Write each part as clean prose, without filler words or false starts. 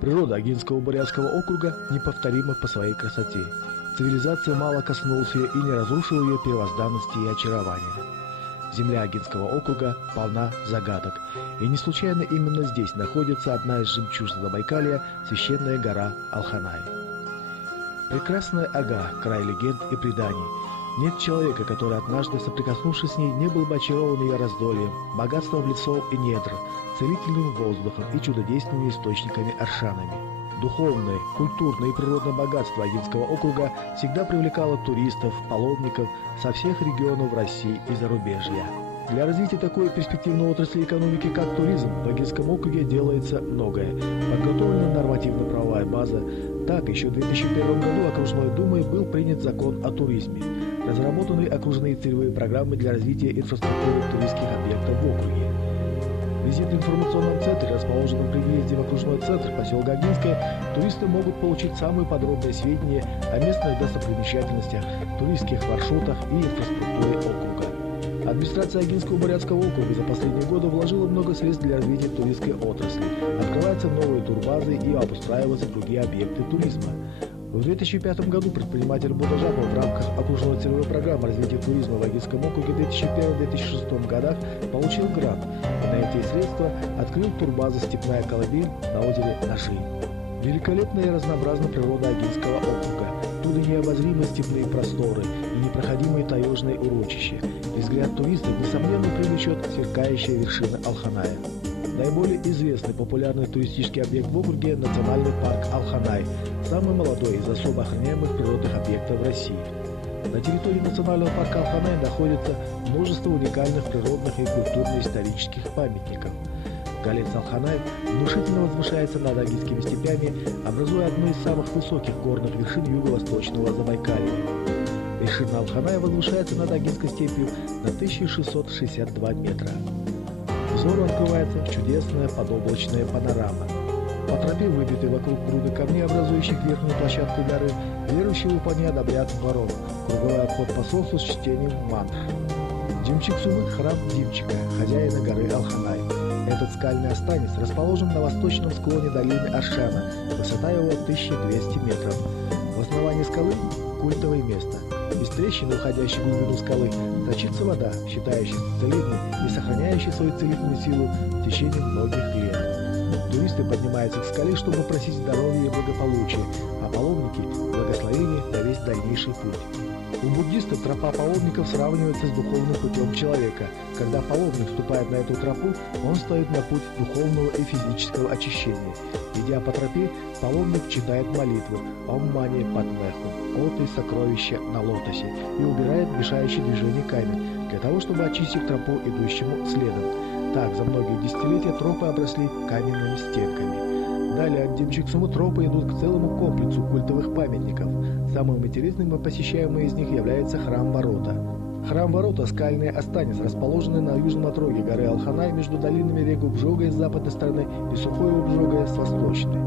Природа Агинского Бурятского округа неповторима по своей красоте. Цивилизация мало коснулась ее и не разрушила ее первозданности и очарования. Земля Агинского округа полна загадок, и не случайно именно здесь находится одна из жемчужин Забайкалья – священная гора Алханай. Прекрасная Ага – край легенд и преданий. Нет человека, который однажды, соприкоснувшись с ней, не был бы очарован ее раздольем, богатством лесов и недр, целительным воздухом и чудодейственными источниками аршанами. Духовное, культурное и природное богатство Агинского округа всегда привлекало туристов, паломников со всех регионов России и зарубежья. Для развития такой перспективной отрасли экономики, как туризм, в Агинском округе делается многое. Подготовлена нормативно-правовая база. Так, еще в 2001 году окружной думой был принят закон о туризме. Разработаны окружные целевые программы для развития инфраструктуры туристских объектов в округе. В визитно-информационном центре, расположенном при въезде в окружной центр поселка Агинское, туристы могут получить самые подробные сведения о местных достопримечательностях, туристских маршрутах и инфраструктуре округа. Администрация Агинского Бурятского округа за последние годы вложила много средств для развития туристской отрасли. Открываются новые турбазы и обустраиваются другие объекты туризма. В 2005 году предприниматель Будажапов в рамках окружной целевой программы развития туризма в Агинском округе в 2001-2006 годах получил грант и на эти средства открыл турбазу «Степная колыбель» на озере Наши. Великолепная и разнообразная природа Агинского округа. Оттуда необозримые степные просторы и непроходимые таежные урочища. И взгляд туристов, несомненно, привлечет сверкающая вершина Алханая. Наиболее известный популярный туристический объект в округе – национальный парк Алханай, самый молодой из особо охраняемых природных объектов в России. На территории национального парка Алханай находится множество уникальных природных и культурно-исторических памятников. Голец Алханай внушительно возвышается над Агинскими степями, образуя одну из самых высоких горных вершин юго-восточного Забайкалья. Вершина Алханая возвышается над Агинской степью на 1662 метра. Взору открывается чудесная подоблачная панорама. По тропе, выбитой вокруг груды камней, образующих верхнюю площадку горы, верующие выполняют обряд ворон, круговой обход по солнцу с чтением мантр. Димчик Сумы – храм Димчика, хозяина горы Алханай. Этот скальный останец расположен на восточном склоне долины Аршана, высота его 1200 метров. В основании скалы – культовое место. Из трещины, уходящей в глубину скалы, сочится вода, считающаяся целебной и сохраняющая свою целительную силу в течение многих лет. Туристы поднимаются к скале, чтобы просить здоровья и благополучия, а паломники – благословения на весь дальнейший путь. У буддистов тропа паломников сравнивается с духовным путем человека. Когда паломник вступает на эту тропу, он встает на путь духовного и физического очищения. Идя по тропе, паломник читает молитву «Ом Мани Падмеху» «О ты сокровище на лотосе» и убирает мешающий движение камень, для того, чтобы очистить тропу, идущему следом. Так, за многие десятилетия тропы обросли каменными стенками. Далее от Димчик-Сумы тропы идут к целому комплексу культовых памятников. Самым интересным и посещаемым из них является храм Ворота. Храм Ворота – скальный останец, расположенный на южном отроге горы Алханай между долинами реки Убжога с западной стороны и сухой Убжога с восточной.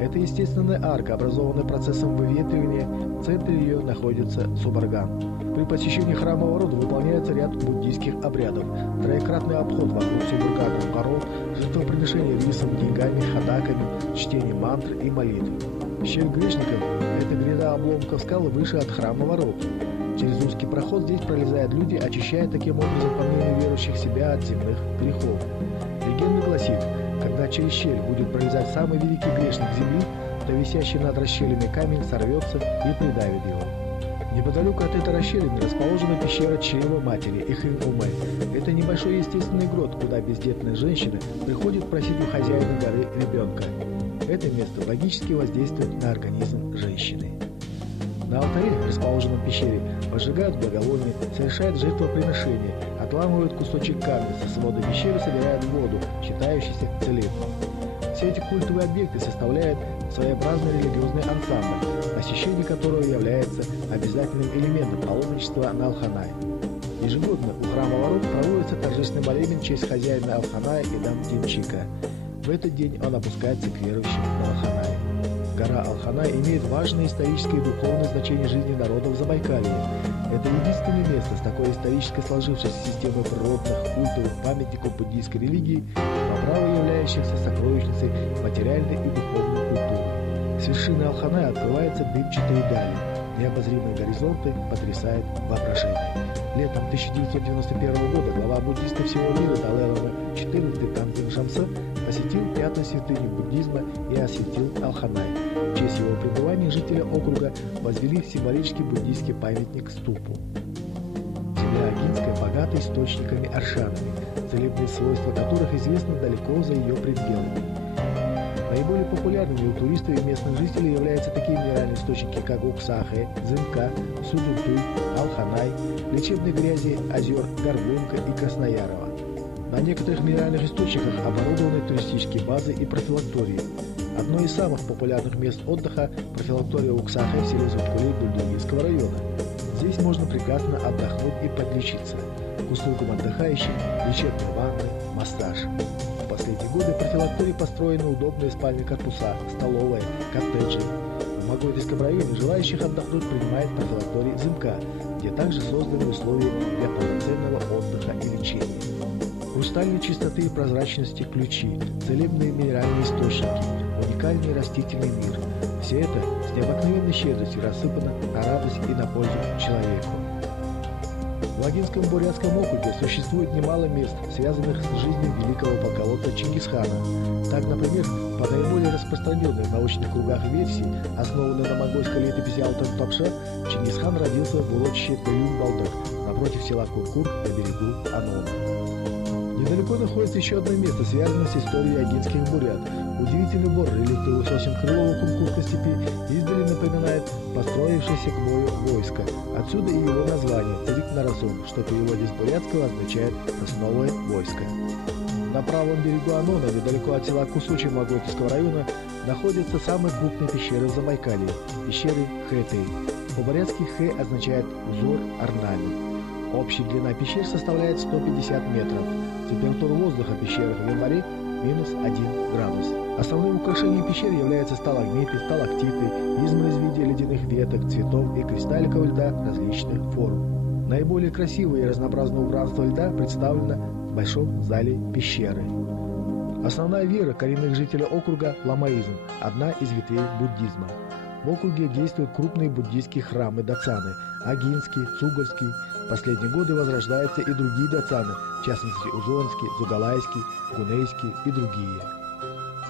Это естественная арка, образованная процессом выветривания. В центре ее находится Субарган. При посещении храма Ворота выполняется ряд буддийских обрядов. Троекратный обход вокруг Субаргана горов, жертвоприношение рисом, деньгами, хадаками, чтение мантр и молитв. Щель грешников – это гряда обломков скалы выше от храма Ворот. Через узкий проход здесь пролезают люди, очищая таким образом, по мнению верующих, себя от земных грехов. Легенда гласит, когда через щель будет пролезать самый великий грешник земли, то висящий над расщелиной камень сорвется и придавит его. Неподалеку от этой расщелины расположена пещера Чрева Матери Ихын-Умэ. Это небольшой естественный грот, куда бездетная женщина приходит просить у хозяина горы ребенка. Это место магически воздействует на организм женщины. На алтаре, расположенном в пещере, возжигают благовония, совершают жертвоприношения, отламывают кусочек камня со свода пещеры, собирают воду, считающуюся целебной. Все эти культовые объекты составляют своеобразный религиозный ансамбль, посещение которого является обязательным элементом паломничества на Алханай. Ежегодно у храма Ворот проводится торжественный молебен в честь хозяина Алханая и дам Димчика. В этот день он опускается к верующим на Алханае. Гора Алханай имеет важное историческое и духовное значение жизни народов Забайкалья. Это единственное место с такой исторически сложившейся системой природных, культовых памятников буддийской религии, по праву являющихся сокровищницей материальной и духовной культуры. С вершины Алханай открываются дымчатые дали, необозримые горизонты потрясают воображение. Летом 1991 года глава буддистов всего мира Далай-лама XIV Тандзин Шамса посетил пятую святыню буддизма и осветил Алханай. В честь его пребывания жители округа возвели символический буддийский памятник ступу. Земля Агинская богата источниками аршанами, целебные свойства которых известны далеко за ее пределами. Наиболее популярными у туристов и местных жителей являются такие минеральные источники, как Уксахэ, Зынка, Судунтуй, Алханай, лечебные грязи озер Горбунка и Красноярова. На некоторых минеральных источниках оборудованы туристические базы и профилактории. Одно из самых популярных мест отдыха – профилактория Уксахэ в селе Зункулей Бульдугинского района. Здесь можно прекрасно отдохнуть и подлечиться. К услугам отдыхающим – лечебные ванны, массаж. В последние годы в профилактории построены удобные спальные корпуса, столовая, коттеджи. В Магойдельском районе желающих отдохнуть принимает профилакторий Зынка, где также созданы условия для полноценного отдыха и лечения. Хрустальной чистоты и прозрачности ключи, целебные минеральные источники, уникальный растительный мир – все это с необыкновенной щедростью рассыпано на радость и на пользу человеку. В Агинском бурятском округе существует немало мест, связанных с жизнью великого полководца Чингисхана. Так, например, по наиболее распространенной в научных кругах версии, основанной на монгольской летописи Алтын-Топша, Чингисхан родился в урочище Тыюн-Балдыр, напротив села Кункур на берегу Анона. Недалеко находится еще одно место, связанное с историей агинских бурят. Удивительный бор реликтовых сосен крылова Кункурской степи издали напоминает построившееся к бою войско. Отсюда и его название Цирик-Нарасун, что в переводе с бурятского означает «основное войско». На правом берегу Анона, недалеко от села Кусучи Магойдельского района, находятся самые крупные пещеры в Забайкалье – пещеры Хэтэй. По-бурятски «хэ» означает «узор, орнамент». Общая длина пещер составляет 150 метров. Температура воздуха в пещерах в январе – минус 1 градус. Основным украшением пещер являются сталагмиты, сталактиты, изморозь в виде ледяных веток, цветов и кристалликов льда различных форм. Наиболее красивое и разнообразное убранство льда представлено в большом зале пещеры. Основная вера коренных жителей округа – ламаизм, одна из ветвей буддизма. В округе действуют крупные буддийские храмы дацаны – Агинский, Цугольский. В последние годы возрождаются и другие дацаны, в частности Узонский, Зугалайский, Гунейский и другие.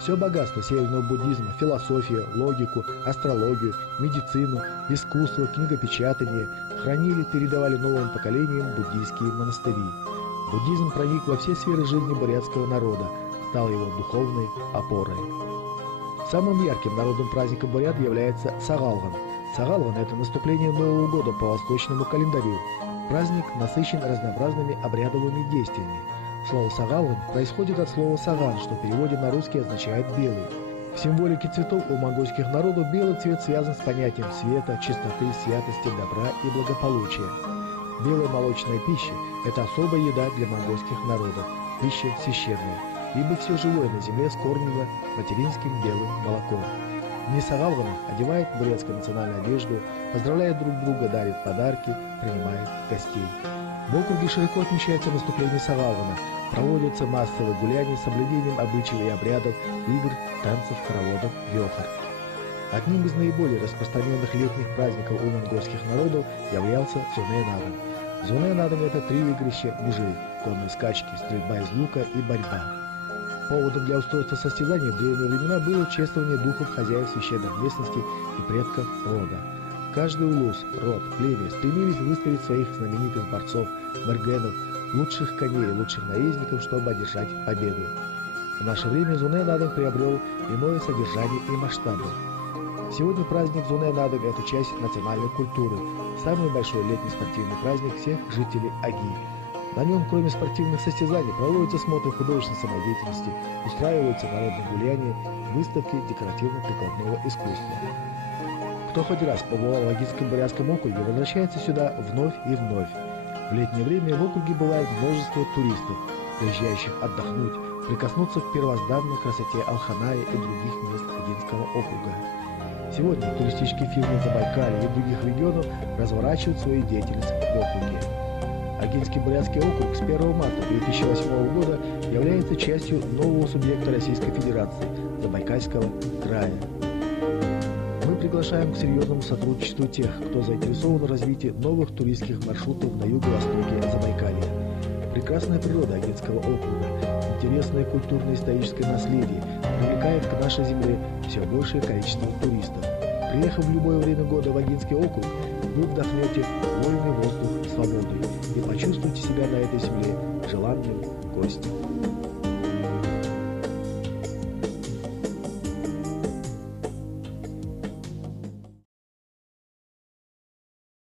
Все богатство северного буддизма, философию, логику, астрологию, медицину, искусство, книгопечатание хранили, передавали новым поколениям буддийские монастыри. Буддизм проник во все сферы жизни бурятского народа, стал его духовной опорой. Самым ярким народным праздником бурят является Сагалван. Сагалван – это наступление Нового года по восточному календарю. Праздник насыщен разнообразными обрядовыми действиями. Слово «сагалван» происходит от слова «саган», что в переводе на русский означает «белый». В символике цветов у монгольских народов белый цвет связан с понятием света, чистоты, святости, добра и благополучия. Белая молочная пища – это особая еда для монгольских народов, пища священная, ибо все живое на земле скормлено материнским белым молоком. В дни Сагалвана одевает бурятскую национальную одежду, поздравляет друг друга, дарит подарки, принимает гостей. В округе широко отмечается наступление Сагалвана, проводятся массовые гуляния с соблюдением обычаев и обрядов, игр, танцев, хороводов, вёхор. Одним из наиболее распространенных летних праздников у монгольских народов являлся Зунэ-Наден. Зунэ-Наден – это 3 игрища мужей, конные скачки, стрельба из лука и борьба. Поводом для устройства состязаний в древние времена было чествование духов хозяев священных местностей и предков рода. Каждый улус, род, племя стремились выставить своих знаменитых борцов, мергенов, лучших коней, лучших наездников, чтобы одержать победу. В наше время Зунэ-Наден приобрел иное содержание и масштабы. Сегодня праздник Зунэ-Наден – это часть национальной культуры, самый большой летний спортивный праздник всех жителей Аги. На нем, кроме спортивных состязаний, проводятся смотры художественной самодеятельности, устраиваются народные гуляния, выставки декоративно-прикладного искусства. Кто хоть раз побывал в Агинском бурятском округе, возвращается сюда вновь и вновь. В летнее время в округе бывает множество туристов, приезжающих отдохнуть, прикоснуться к первозданной красоте Алханая и других мест Агинского округа. Сегодня туристические фирмы Забайкалья и других регионов разворачивают свою деятельность в округе. Агинский-Бурятский округ с 1 марта 2008 года является частью нового субъекта Российской Федерации – Забайкальского края. Мы приглашаем к серьезному сотрудничеству тех, кто заинтересован в развитии новых туристских маршрутов на юго-востоке Забайкалья. Прекрасная природа Агинского округа, интересное культурно-историческое наследие привлекает к нашей земле все большее количество туристов. Приехав в любое время года в Агинский округ, вы вдохнете вольный воздух свободы и почувствуете себя на этой земле желанным гостем.